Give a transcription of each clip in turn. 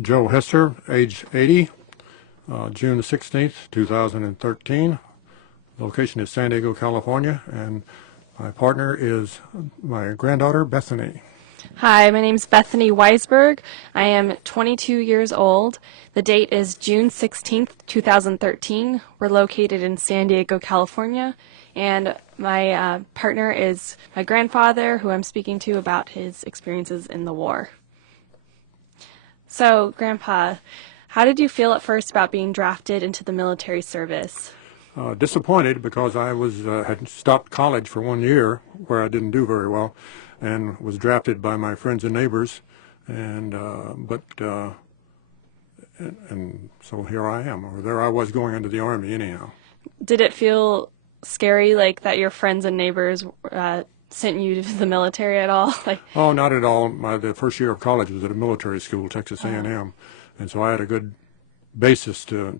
Joe Hester, age 80, June 16th, 2013. Location is San Diego, California, and my partner is my granddaughter, Bethany. Hi, my name's Bethany Weisberg. I am 22 years old. The date is June 16th, 2013. We're located in San Diego, California, and my partner is my grandfather, who I'm speaking to about his experiences in the war. So, Grandpa, how did you feel at first about being drafted into the military service? Disappointed because I had stopped college for 1 year where I didn't do very well, and was drafted by my friends and neighbors, and so here I am, or there I was going into the Army anyhow. Did it feel scary, like that your friends and neighbors sent you to the military at all? Oh, not at all. The first year of college was at a military school, Texas A&M, and so I had a good basis to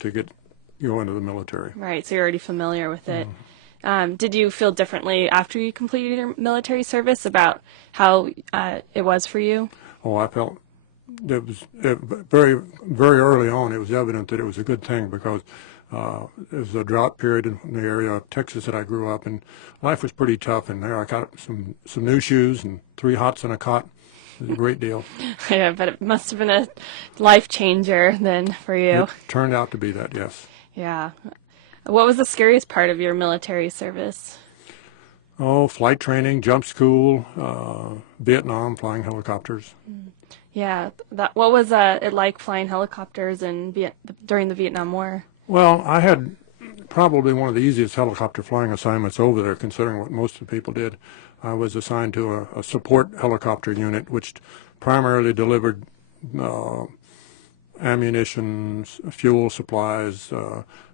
go into the military. Right, so you're already familiar with it. Did you feel differently after you completed your military service about how it was for you? Oh, I felt very, very early on, it was evident that it was a good thing because it was a drought period in the area of Texas that I grew up in. Life was pretty tough, and there I got some new shoes and 3 hots and a cot. It was a great deal. Yeah, but it must have been a life changer then for you. It turned out to be that, yes. Yeah. What was the scariest part of your military service? Oh, flight training, jump school, Vietnam, flying helicopters. Yeah, what was it like flying helicopters during the Vietnam War? Well, I had probably one of the easiest helicopter flying assignments over there, considering what most of the people did. I was assigned to a support helicopter unit, which primarily delivered ammunition, fuel supplies,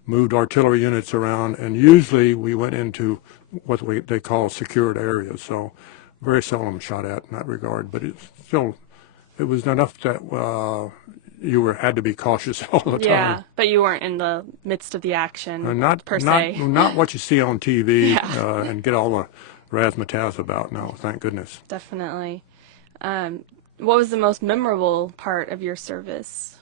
moved artillery units around, and usually we went into what they call secured areas, so very seldom shot at in that regard, but it was enough that you had to be cautious all the time. Yeah, but you weren't in the midst of the action per se. Not what you see on TV Yeah. and get all the razzmatazz about. No, thank goodness. Definitely. What was the most memorable part of your service?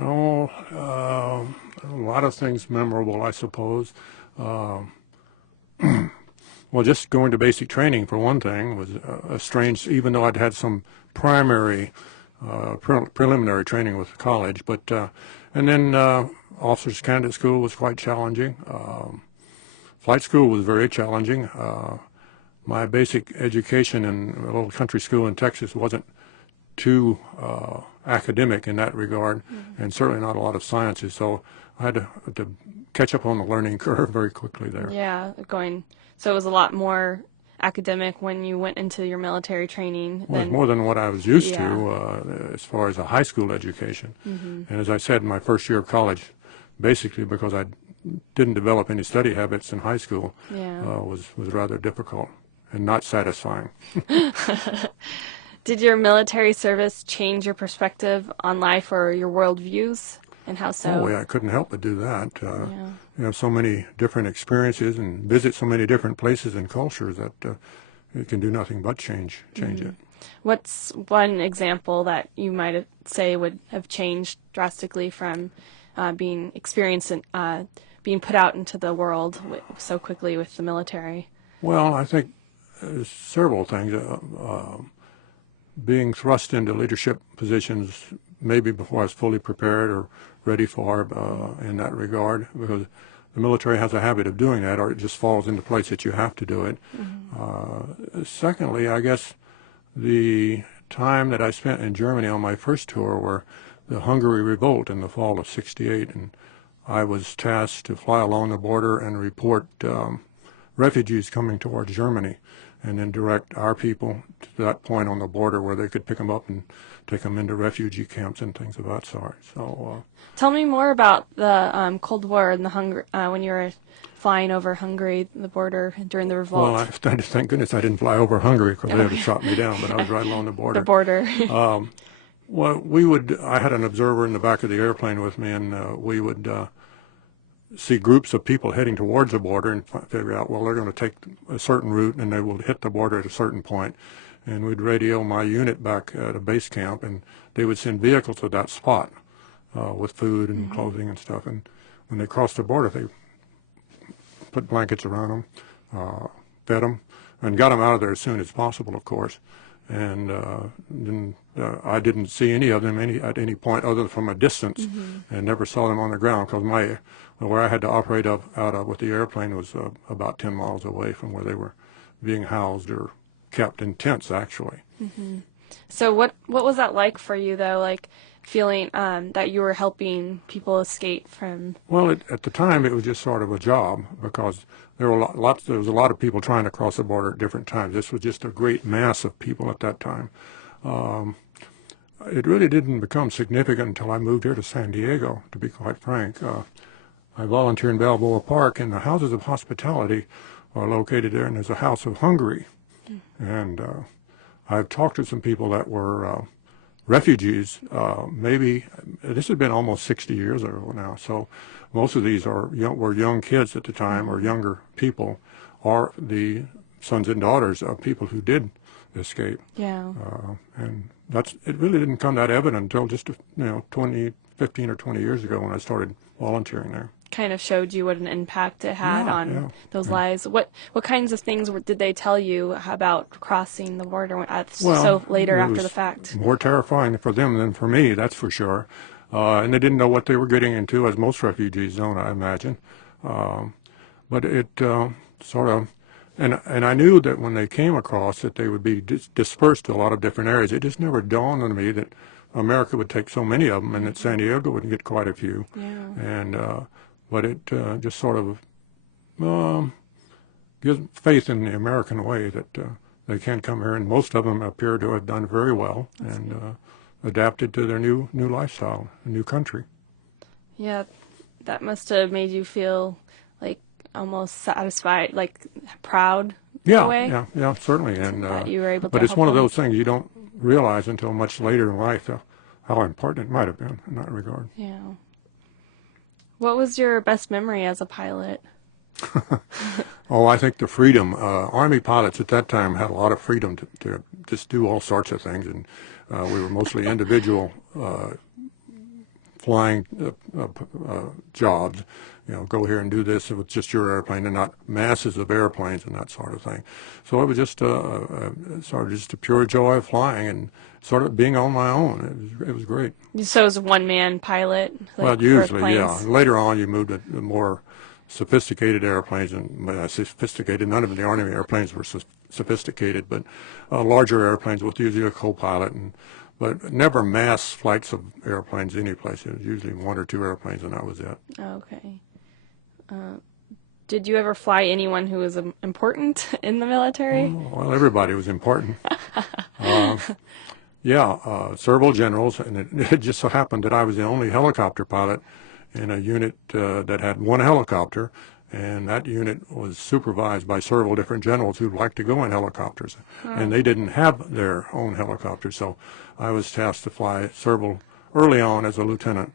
Oh, a lot of things memorable, I suppose. Well, just going to basic training, for one thing, was a strange, even though I'd had some primary preliminary training with college, and then officers candidate school was quite challenging. Flight school was very challenging. My basic education in a little country school in Texas wasn't too academic in that regard, and certainly not a lot of sciences, so I had to catch up on the learning curve very quickly there. Yeah, so it was a lot more academic when you went into your military training. Well, it's more than what I was used to as far as a high school education. And as I said, in my first year of college, basically because I didn't develop any study habits in high school, was rather difficult and not satisfying. Did your military service change your perspective on life or your worldviews, and how so? Oh, yeah, I couldn't help but do that. You have so many different experiences and visit so many different places and cultures that it can do nothing but change it. What's one example that you might say would have changed drastically from being put out into the world so quickly with the military? Well, I think several things. Being thrust into leadership positions maybe before I was fully prepared or ready for in that regard, because the military has a habit of doing that, or it just falls into place that you have to do it. Secondly, I guess the time that I spent in Germany on my first tour, where the Hungary revolt in the fall of '68, and I was tasked to fly along the border and report refugees coming towards Germany, and then direct our people to that point on the border where they could pick them up and take them into refugee camps and things of that sort. So, tell me more about the Cold War and when you were flying over Hungary, the border during the revolt. Well, thank goodness I didn't fly over Hungary, because they would have shot me down, but I was right along the border. The border. Well, I had an observer in the back of the airplane with me, and we would see groups of people heading towards the border and figure out, well, they're going to take a certain route and they will hit the border at a certain point. and we'd radio my unit back at a base camp, and they would send vehicles to that spot with food and clothing and stuff. And when they crossed the border, they put blankets around them, fed them, and got them out of there as soon as possible, of course. And then I didn't see any of them at any point other than from a distance, and never saw them on the ground, because where I had to operate out of with the airplane was about 10 miles away from where they were being housed or kept in tents, actually. So what was that like for you, though, like feeling that you were helping people escape from? Well, at the time, it was just sort of a job, because there were there was a lot of people trying to cross the border at different times. This was just a great mass of people at that time. It really didn't become significant until I moved here to San Diego, to be quite frank. I volunteer in Balboa Park, and the houses of hospitality are located there, and there's a House of Hungary. And I've talked to some people that were refugees. Maybe this has been almost 60 years ago now, so most of these were young kids at the time, or younger people, or the sons and daughters of people who did escape. Yeah. And it really didn't come that evident until just 15 or 20 years ago, when I started volunteering there. Kind of showed you what an impact it had on those lives. What kinds of things did they tell you about crossing the border so later after the fact? More terrifying for them than for me, that's for sure. And they didn't know what they were getting into, as most refugees don't, I imagine. But it sort of, and I knew that when they came across, that they would be dispersed to a lot of different areas. It just never dawned on me that America would take so many of them, and that San Diego would get quite a few. Yeah. And but it just sort of gives faith in the American way that they can come here, and most of them appear to have done very well and adapted to their new lifestyle, a new country. Yeah, that must have made you feel like almost satisfied, like proud in a way. Yeah, certainly. And that you were able to but it's help one of them. those things you don't realize until much later in life how important it might have been in that regard. Yeah. What was your best memory as a pilot? Oh, I think the freedom. Army pilots at that time had a lot of freedom to just do all sorts of things, and we were mostly individual flying jobs. Go here and do this with just your airplane, and not masses of airplanes and that sort of thing. So it was just sort of just a pure joy of flying and sort of being on my own. It was great. So it was a one-man pilot? Well, usually, yeah. Later on, you moved to more sophisticated airplanes, and when I say sophisticated, none of the Army airplanes were sophisticated, but larger airplanes with usually a co-pilot, but never mass flights of airplanes any place. It was usually one or two airplanes, and that was it. Okay. Did you ever fly anyone who was important in the military? Well, everybody was important. Several generals, and it just so happened that I was the only helicopter pilot in a unit that had one helicopter, and that unit was supervised by several different generals who'd like to go in helicopters, and they didn't have their own helicopters, so I was tasked to fly several early on as a lieutenant,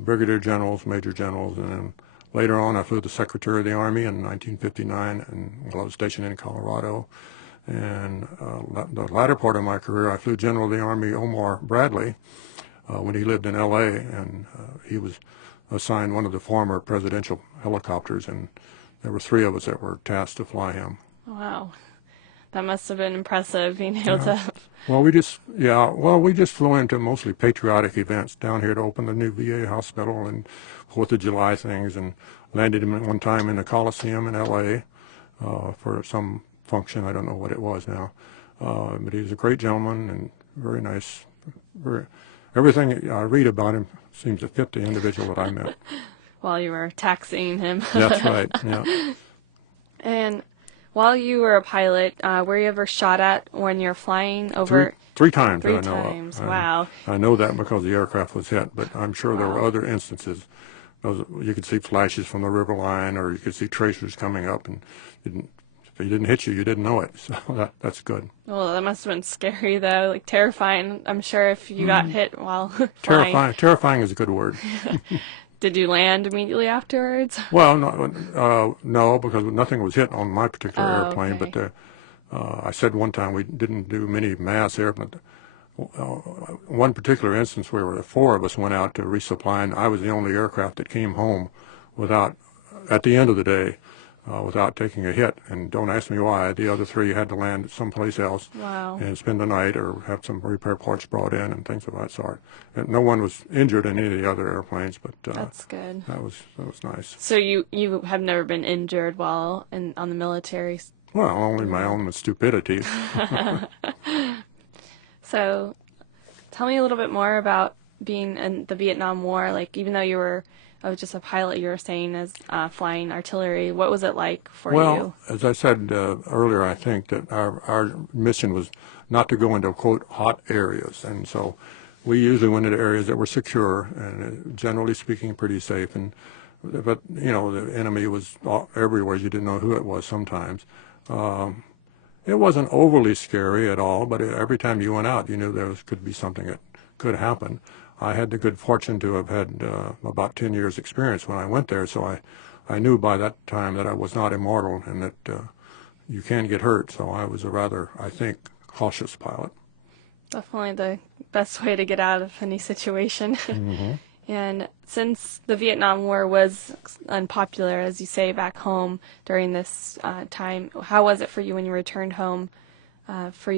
brigadier generals, major generals, and then later on I flew the Secretary of the Army in 1959, and while I was stationed in Colorado. And the latter part of my career, I flew General of the Army Omar Bradley when he lived in L.A., and he was assigned one of the former presidential helicopters, and there were three of us that were tasked to fly him. Wow. That must have been impressive, being able to... Well, we just flew into mostly patriotic events down here to open the new VA hospital and 4th of July things, and landed him one time in the Coliseum in L.A. For some function. I don't know what it was now. But he was a great gentleman and very nice. Everything I read about him seems to fit the individual that I met. While you were taxiing him. That's right, yeah. And while you were a pilot, were you ever shot at when you're flying over? Three times. Three that I know times, of. wow. I know that because the aircraft was hit, but I'm sure there were other instances. You could see flashes from the river line, or you could see tracers coming up, and if he didn't hit you, you didn't know it. So that's good. Well, that must have been scary, though, like terrifying. I'm sure if you got hit while flying. Terrifying is a good word. Did you land immediately afterwards? Well, no, because nothing was hit on my particular airplane, okay. but I said one time we didn't do many mass there, but one particular instance where the four of us went out to resupply, and I was the only aircraft that came home without, at the end of the day, without taking a hit. And don't ask me why. The other three had to land someplace else Wow. and spend the night or have some repair parts brought in and things of that sort. And no one was injured in any of the other airplanes, but That's good. that was nice. So you have never been injured while on the military. Well, only my own stupidity. So tell me a little bit more about being in the Vietnam War. Like, even though you were just a pilot, you were saying, as flying artillery, what was it like for you? Well, as I said earlier, I think that our mission was not to go into, quote, hot areas. And so we usually went into areas that were secure and, generally speaking, pretty safe. But, you know, the enemy was everywhere. You didn't know who it was sometimes. It wasn't overly scary at all, but every time you went out, you knew there could be something that could happen. I had the good fortune to have had about 10 years experience when I went there, so I knew by that time that I was not immortal and that you can get hurt, so I was a rather, I think, cautious pilot. Definitely the best way to get out of any situation. Mm-hmm. And since the Vietnam War was unpopular, as you say, back home during this time, how was it for you when you returned home? How were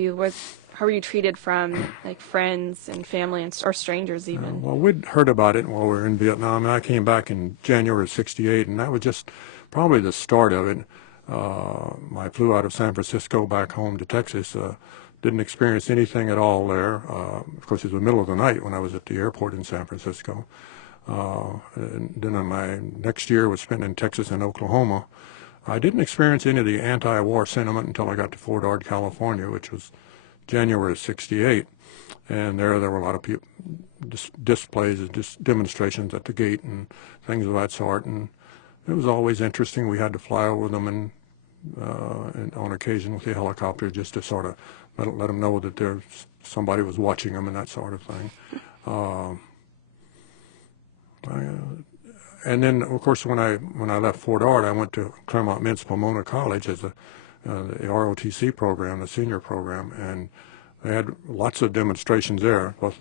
you treated from like friends and family or strangers even? Well, we'd heard about it while we were in Vietnam, and I came back in January of '68, and that was just probably the start of it. I flew out of San Francisco back home to Texas. Didn't experience anything at all there. Of course, it was the middle of the night when I was at the airport in San Francisco. And then my next year was spent in Texas and Oklahoma. I didn't experience any of the anti-war sentiment until I got to Fort Ord, California, which was January of '68. And there were a lot of people, displays and demonstrations at the gate and things of that sort. And it was always interesting. We had to fly over them and on occasion with the helicopter just to sort of let them know that somebody was watching them and that sort of thing. And then, of course, when I left Fort Ord, I went to Claremont Mintz Pomona College as the ROTC program, the senior program, and they had lots of demonstrations there, both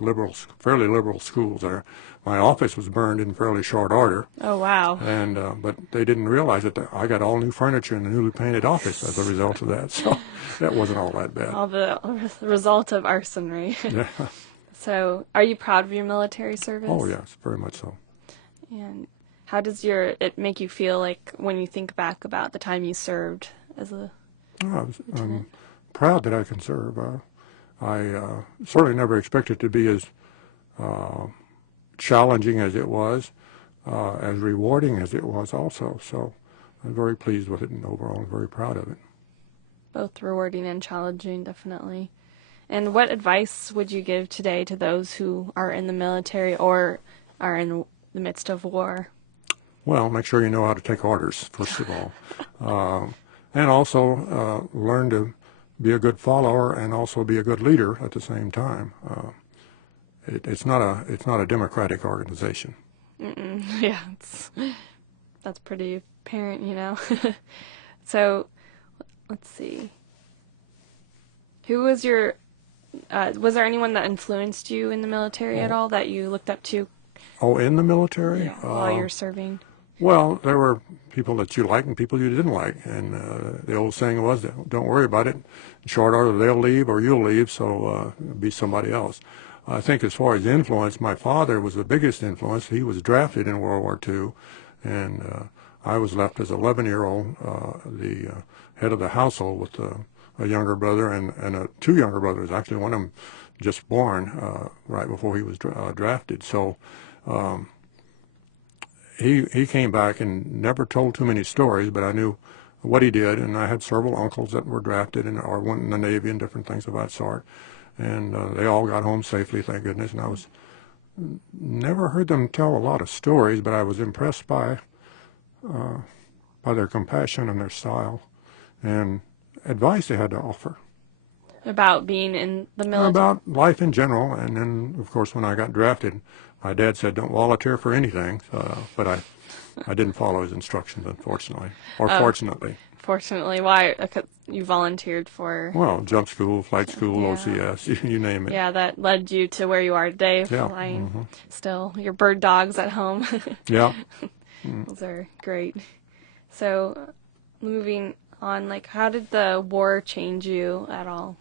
fairly liberal schools there. My office was burned in fairly short order. Oh, wow. And but they didn't realize that I got all new furniture in a newly painted office as a result of that, so that wasn't all that bad. All the result of arson. Yeah. So, are you proud of your military service? Oh, yes, very much so. And how does it make you feel like when you think back about the time you served as a I'm proud that I can serve. I certainly never expected it to be as challenging as it was, as rewarding as it was also. So I'm very pleased with it, and overall I'm very proud of it. Both rewarding and challenging, definitely. And what advice would you give today to those who are in the military or are in the midst of war? Well, make sure you know how to take orders, first of all. And also learn to be a good follower and also be a good leader at the same time. It's not a democratic organization. Yeah, that's pretty apparent, you know. So, let's see. Who was was there anyone that influenced you in the military at all that you looked up to? Oh, in the military? While you're serving? Well, there were people that you liked and people you didn't like. And the old saying was, don't worry about it. In short order, they'll leave or you'll leave, so be somebody else. I think as far as influence, my father was the biggest influence. He was drafted in World War II, and I was left as an 11-year-old, the head of the household with a younger brother and two younger brothers. Actually, one of them just born right before he was drafted. So he came back and never told too many stories, but I knew what he did, and I had several uncles that were drafted or went in the Navy and different things of that sort. And they all got home safely, thank goodness. And I never heard them tell a lot of stories, but I was impressed by their compassion and their style and advice they had to offer. About being in the military? About life in general. And then, of course, when I got drafted, my dad said, don't volunteer for anything. But I didn't follow his instructions, unfortunately, or fortunately. Fortunately, why? 'Cause you volunteered for. Well, jump school, flight school, Yeah. OCS, you name it. Yeah, that led you to where you are today, Yeah. flying. Still, your bird dogs at home. Yeah. Those are great. So, moving on, like, how did the war change you at all?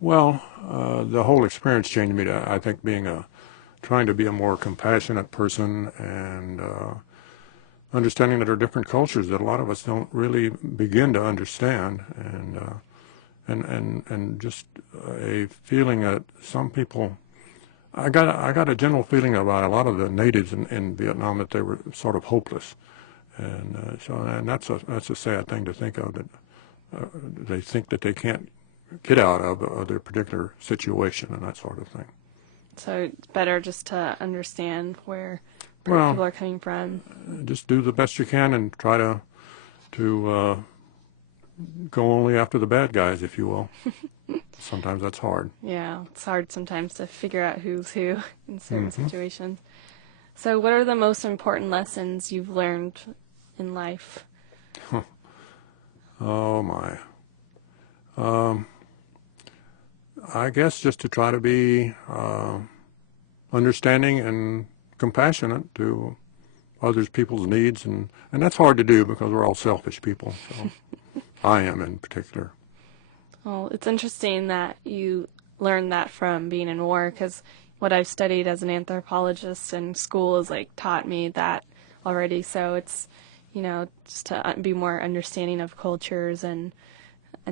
Well, the whole experience changed me to, I think, trying to be a more compassionate person and understanding that there are different cultures that a lot of us don't really begin to understand, and just a feeling that some people. I got a general feeling about a lot of the natives in Vietnam that they were sort of hopeless, and that's a sad thing to think of, that they think that they can't get out of their particular situation and that sort of thing. So, it's better just to understand where Well, people are coming from. just do the best you can and try to go only after the bad guys, if you will. Sometimes that's hard. Yeah, it's hard sometimes to figure out who's who in certain situations. So, what are the most important lessons you've learned in life? Oh my. I guess just to try to be understanding and compassionate to others, people's needs, and that's hard to do because we're all selfish people. So I am in particular. Well, it's interesting that you learned that from being in war, because what I've studied as an anthropologist in school has like taught me that already. So it's, just to be more understanding of cultures, and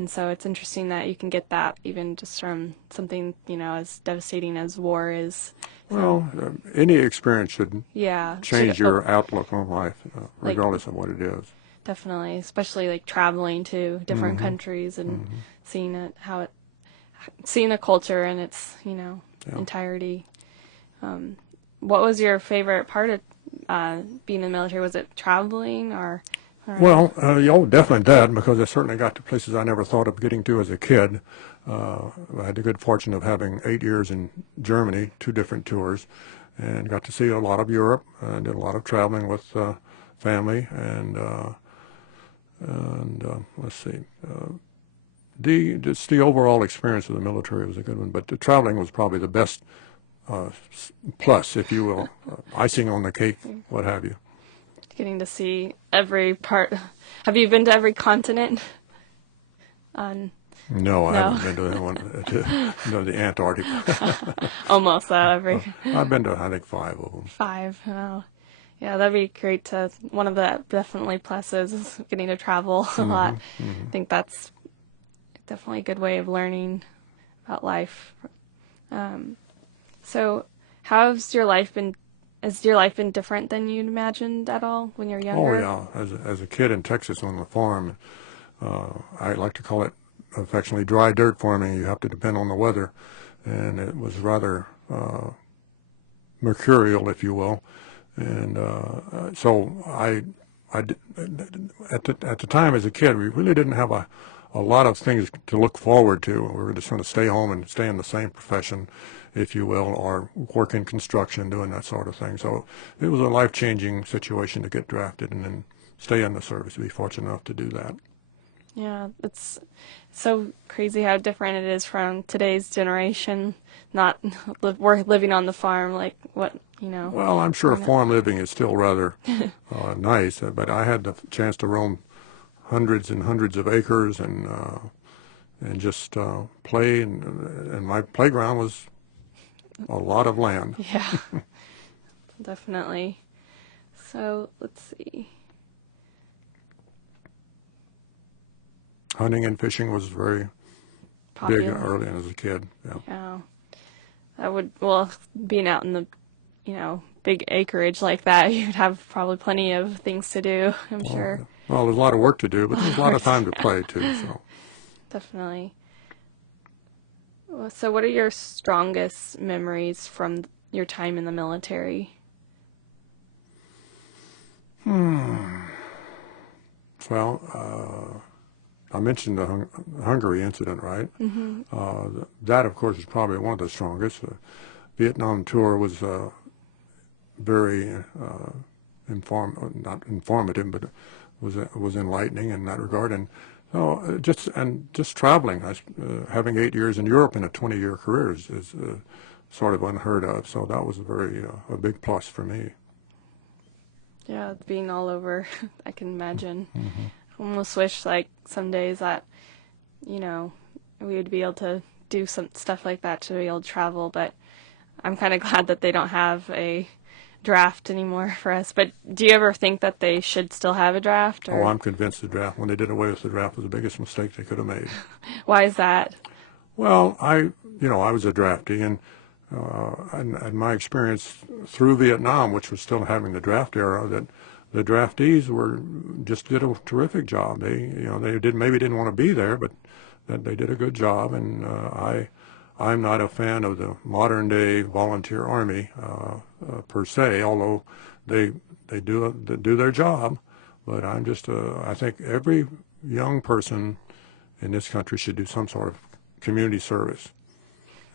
so it's interesting that you can get that even just from something, as devastating as war is. Well, any experience should Yeah, change your outlook on life, regardless of what it is. definitely, especially like traveling to different countries and seeing seeing a culture in its, entirety. What was your favorite part of being in the military? Was it traveling or? Well, definitely that, because I certainly got to places I never thought of getting to as a kid. I had the good fortune of having 8 years in Germany, 2 different tours, and got to see a lot of Europe. Did a lot of traveling with family, and let's see. Just the overall experience of the military was a good one, but the traveling was probably the best plus, if you will, icing on the cake, what have you. Getting to see every part. Have you been to every continent? No, I haven't been to the Antarctic. Almost every I've been to, I think, 5 of them. 5. Oh. Yeah, that'd be great to. One of the definitely pluses is getting to travel a lot. I think that's definitely a good way of learning about life. So, how's your life been? Has your life been different than you'd imagined at all when you're younger? Oh yeah, as a kid in Texas on the farm, I like to call it affectionately dry dirt farming. You have to depend on the weather, and it was rather mercurial, if you will. And so at the time as a kid, we really didn't have a lot of things to look forward to. We were just going to stay home and stay in the same profession, if you will, or work in construction, doing that sort of thing. So it was a life-changing situation to get drafted and then stay in the service, to be fortunate enough to do that. Yeah, it's so crazy how different it is from today's generation. We're living on the farm, like what. Well, I'm sure farm living is still rather nice, but I had the chance to roam hundreds and hundreds of acres and just play, and my playground was a lot of land. Yeah, definitely. So let's see. Hunting and fishing was very Popular. big early on as a kid. Yeah. Yeah, being out in the, big acreage like that, you'd have probably plenty of things to do, I'm sure. Well, there's a lot of work to do, but there's a lot of time to play too. So. Definitely. So what are your strongest memories from your time in the military? Well, I mentioned the Hungary incident, right? That, of course, is probably one of the strongest. The Vietnam tour was very not informative, but was enlightening in that regard. And so just traveling, having 8 years in Europe in a 20-year career is sort of unheard of. So that was a big plus for me. Yeah, being all over, I can imagine. I almost wish, like, some days that, we would be able to do some stuff like that to be able to travel, but I'm kind of glad that they don't have a draft anymore for us. But do you ever think that they should still have a draft? Or? Oh, I'm convinced the draft, when they did away with the draft, was the biggest mistake they could have made. Why is that? Well, I was a draftee, and my experience through Vietnam, which was still having the draft era, that the draftees just did a terrific job. They maybe didn't want to be there, but that they did a good job. And I'm not a fan of the modern day volunteer army per se, although they do their job. But I think every young person in this country should do some sort of community service,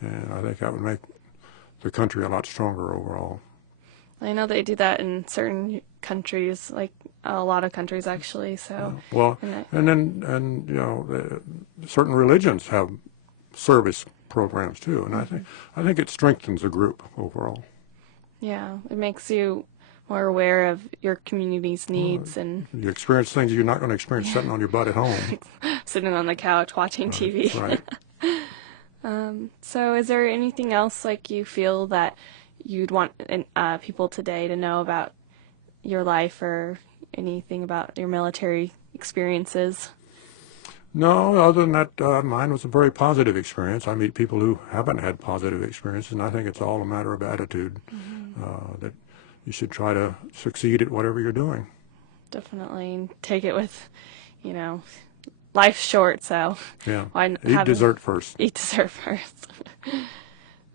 and I think that would make the country a lot stronger overall. I know they do that in certain countries, like a lot of countries actually. So well, and certain religions have service programs too, and I think it strengthens the group overall. Yeah, it makes you more aware of your community's needs, and you experience things you're not going to experience sitting on your butt at home, sitting on the couch watching TV. Right. So is there anything else like you feel that you'd want people today to know about your life, or anything about your military experiences? No, other than that, mine was a very positive experience. I meet people who haven't had positive experiences, and I think it's all a matter of attitude, that you should try to succeed at whatever you're doing. Definitely take it with, life's short, so yeah. Eat dessert first. Eat dessert first.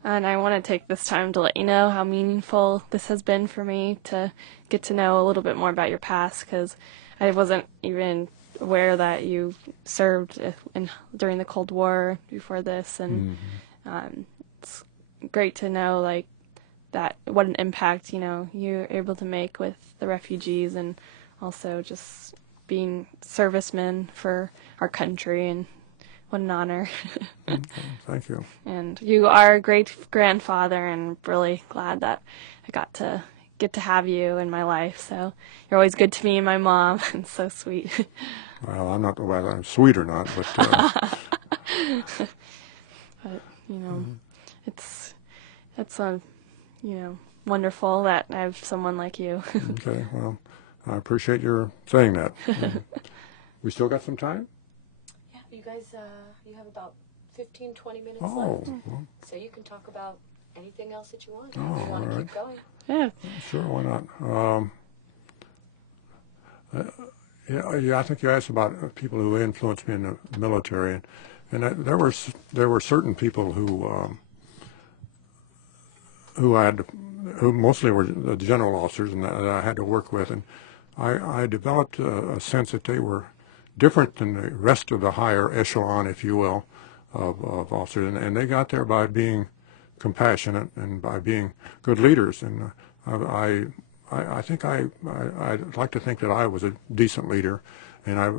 And I want to take this time to let you know how meaningful this has been for me to get to know a little bit more about your past, because I wasn't even aware that you served during the Cold War before this, and it's great to know like that, what an impact you're able to make with the refugees, and also just being servicemen for our country, and what an honor. Okay, thank you. And you are a great grandfather, and really glad that I get to have you in my life. So you're always good to me and my mom, and so sweet. Well, I'm not whether I'm sweet or not, but but it's wonderful that I have someone like you. Okay, well, I appreciate your saying that. We still got some time? Yeah, you guys, you have about 15-20 minutes left. Well. So you can talk about anything else that you want. Oh, If you want to all keep going. Yeah. Sure, why not? Yeah, I think you asked about people who influenced me in the military, and there were certain people who mostly were the general officers, and that I had to work with, and I developed a sense that they were different than the rest of the higher echelon, if you will, of officers, and they got there by being compassionate and by being good leaders, and I think I'd like to think that I was a decent leader, and I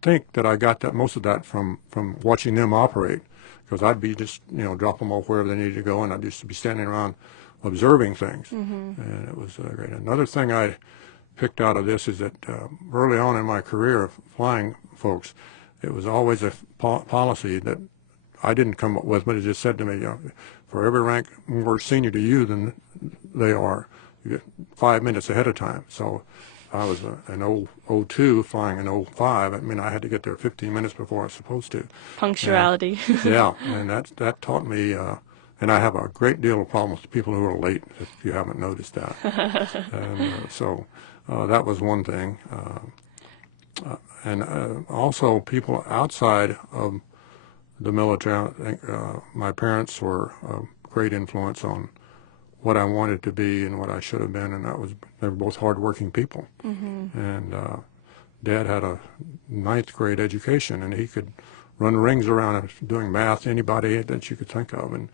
think that I got most of that from watching them operate, because I'd be just drop them off wherever they needed to go, and I'd just be standing around observing things, and it was great. Another thing I picked out of this is that early on in my career of flying folks, it was always a policy that I didn't come up with, but it just said to me, for every rank more senior to you than they are, you get 5 minutes ahead of time. So I was an 02 flying an 05. I mean, I had to get there 15 minutes before I was supposed to. Punctuality. Yeah, and that taught me, and I have a great deal of problems with people who are late, if you haven't noticed that. And so that was one thing. And also people outside of the military, I think my parents were a great influence on what I wanted to be and what I should have been, and they were both hardworking people. And Dad had a 9th grade education, and he could run rings around doing math, anybody that you could think of, and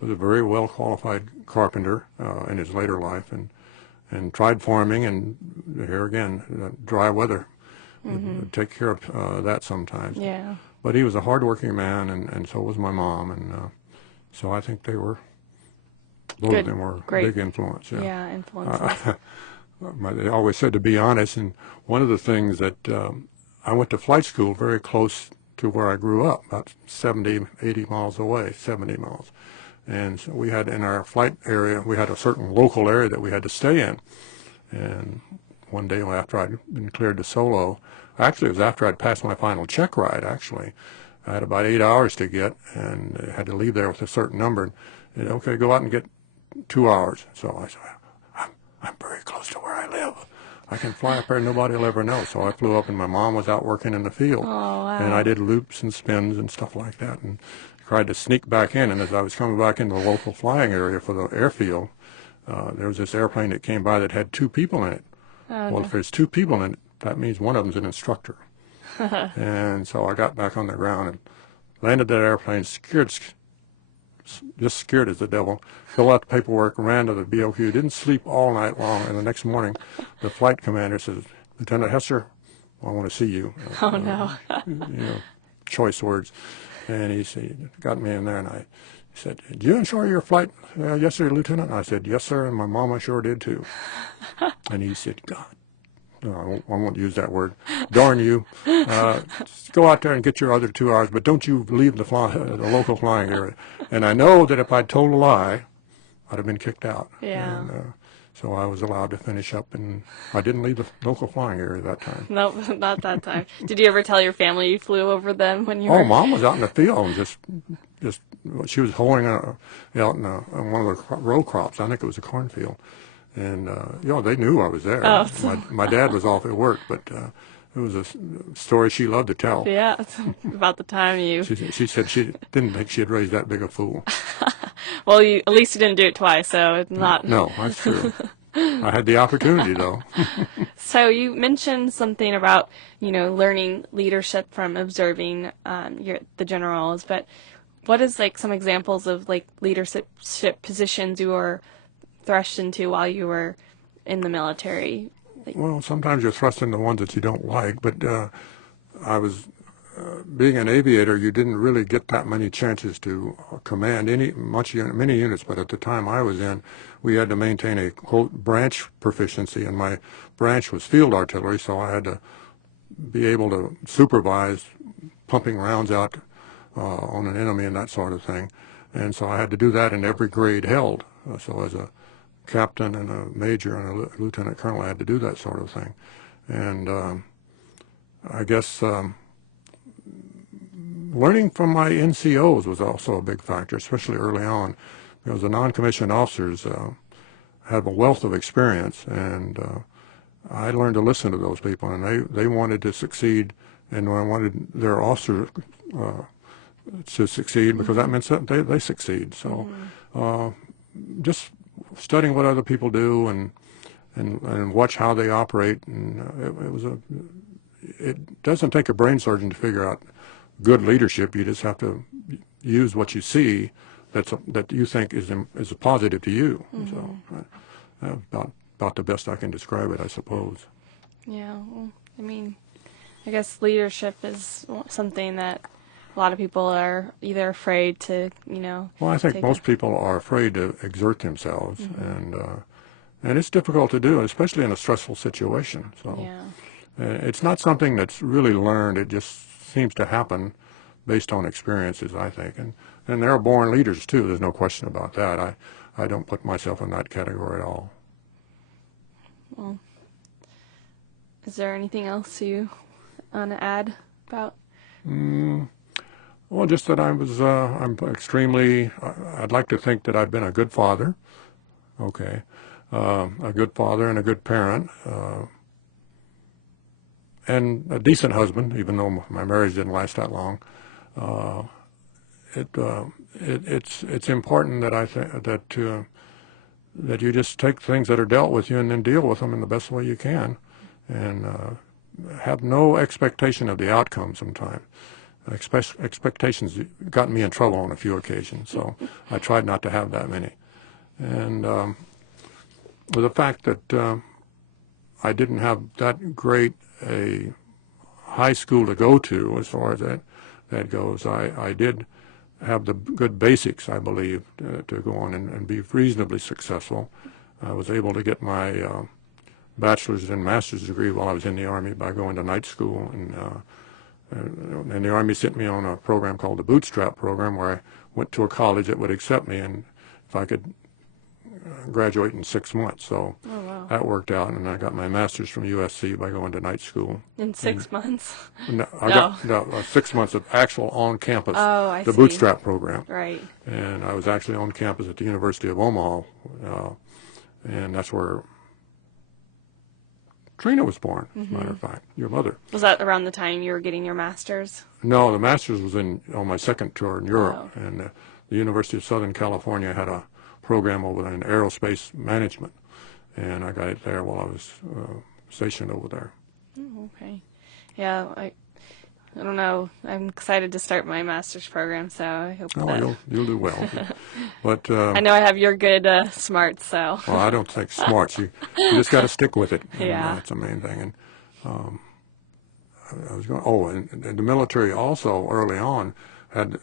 was a very well qualified carpenter in his later life, and and tried farming, and here again, dry weather would take care of that sometimes. Yeah. But he was a hardworking man, and so was my mom, and so I think they were, both of them were a Great. big influence. Yeah. Yeah, influences. They always said to be honest, and one of the things that I went to flight school very close to where I grew up, about 70, 80 miles away, 70 miles. And so we had in our flight area, we had a certain local area that we had to stay in. And one day after I'd been cleared to solo, actually it was after I'd passed my final check ride, actually. I had about 8 hours to get, and I had to leave there with a certain number. And okay, go out and get 2 hours. So I said, I'm very close to where I live. I can fly up there and nobody will ever know. So I flew up, and my mom was out working in the field. Oh, wow. And I did loops and spins and stuff like that, and tried to sneak back in. And as I was coming back into the local flying area for the airfield, there was this airplane that came by that had 2 people in it. Well, if there's 2 people in it, that means one of them's an instructor. And so I got back on the ground and landed that airplane, just scared as the devil, filled out the paperwork, ran to the BOQ, didn't sleep all night long, and the next morning the flight commander says, Lieutenant Hester, I want to see you. Oh, no. Choice words. And he said, got me in there, and he said, did you insure your flight yesterday, Lieutenant? And I said, yes, sir, and my mama sure did too. And he said, God, no, I won't use that word. Darn you. Just go out there and get your other 2 hours, but don't you leave the local flying area. And I know that if I'd told a lie, I'd have been kicked out. Yeah. And, so I was allowed to finish up, and I didn't leave the local flying area that time. Nope, not that time. Did you ever tell your family you flew over them when you were? Oh, Mom was out in the field, and just she was hoeing out in one of the row crops. I think it was a cornfield. And, they knew I was there. Oh. My dad was off at work, but it was a story she loved to tell. Yeah, it's about the time you... She said she didn't think she had raised that big a fool. Well, at least you didn't do it twice, so it's not... No, that's true. I had the opportunity, though. So you mentioned something about, learning leadership from observing the generals, but what is, some examples of, leadership positions you were thrust into while you were in the military? Well, sometimes you're thrust into ones that you don't like, but I was, being an aviator, you didn't really get that many chances to command many units, but at the time I was in, we had to maintain a, quote, branch proficiency, and my branch was field artillery, so I had to be able to supervise pumping rounds out on an enemy and that sort of thing. And so I had to do that in every grade held. So as a captain and a major and a lieutenant colonel, I had to do that sort of thing. And I guess learning from my NCOs was also a big factor, especially early on, because the non-commissioned officers have a wealth of experience, and I learned to listen to those people, and they wanted to succeed, and I wanted their officers to succeed, because that meant that they succeed. So just studying what other people do and watch how they operate, and it doesn't take a brain surgeon to figure out good leadership. You just have to use what you see that you think is a positive to you. So that's about the best I can describe it, I suppose. Yeah, well, I guess leadership is something that a lot of people are either afraid to, Well, I think most people are afraid to exert themselves, and it's difficult to do, especially in a stressful situation. So Yeah. It's not something that's really learned. It just seems to happen based on experiences, I think. And there are born leaders, too. There's no question about that. I don't put myself in that category at all. Well, is there anything else you want to add about? Well, just that I'm extremely, I'd like to think that I've been a good father, a good father and a good parent, and a decent husband, even though my marriage didn't last that long. It's important that I think that you just take things that are dealt with you and then deal with them in the best way you can, and have no expectation of the outcome sometimes. Expectations got me in trouble on a few occasions, so I tried not to have that many. And was the fact that I didn't have that great a high school to go to as far as that goes. I did have the good basics, I believe, to go on and be reasonably successful. I was able to get my bachelor's and master's degree while I was in the Army by going to night school, and the Army sent me on a program called the Bootstrap program, where I went to a college that would accept me, and if I could graduate in 6 months. So that worked out, and I got my master's from USC by going to night school. In 6 months? No, I got 6 months of actual on-campus, the Bootstrap program. Right. And I was actually on campus at the University of Omaha, and that's where Trina was born, as a matter of fact, your mother. Was that around the time you were getting your master's? No, the master's was on my second tour in Europe, and the University of Southern California had a program over there in aerospace management, and I got it there while I was stationed over there. Oh, okay. Yeah, I don't know. I'm excited to start my master's program, so I hope that... you'll do well. But I know I have your good smarts, so... Well, I don't think smarts. You just got to stick with it. Yeah. That's the main thing. And I was going... and the military also, early on,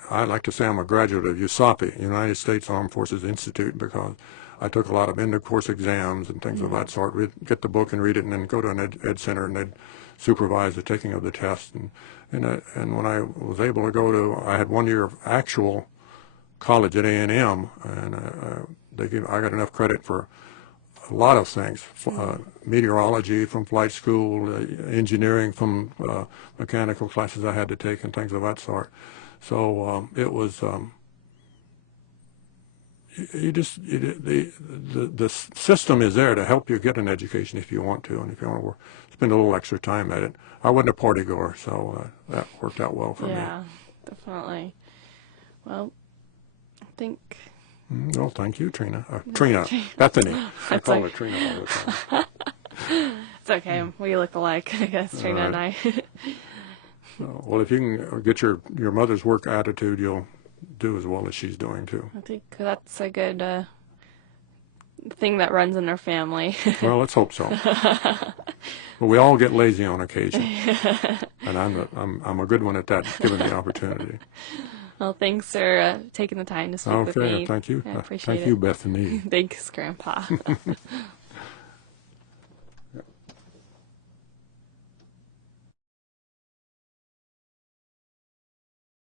I like to say I'm a graduate of USAPI, United States Armed Forces Institute, because I took a lot of end-of-course exams and things of that sort. We'd get the book and read it, and then go to an ed center, and they'd supervise the taking of the test. And when I was able to go to, I had 1 year of actual college at A&M, and I got enough credit for a lot of things, meteorology from flight school, engineering from mechanical classes I had to take, and things of that sort. So it was, the system is there to help you get an education if you want to, and if you want to spend a little extra time at it. I wasn't a party goer, so that worked out well for me. Yeah, definitely. Well, I think... Well, thank you, Trina. Bethany. I call her Trina all the time. It's okay. We look alike, I guess, Trina and I. Well, if you can get your mother's work attitude, you'll do as well as she's doing, too. I think that's a good thing that runs in our family. Well, let's hope so. But we all get lazy on occasion, and I'm a good one at that, given the opportunity. Well, thanks for taking the time to speak with me. Okay, thank you. I appreciate it. Thank you, Bethany. Thanks, Grandpa.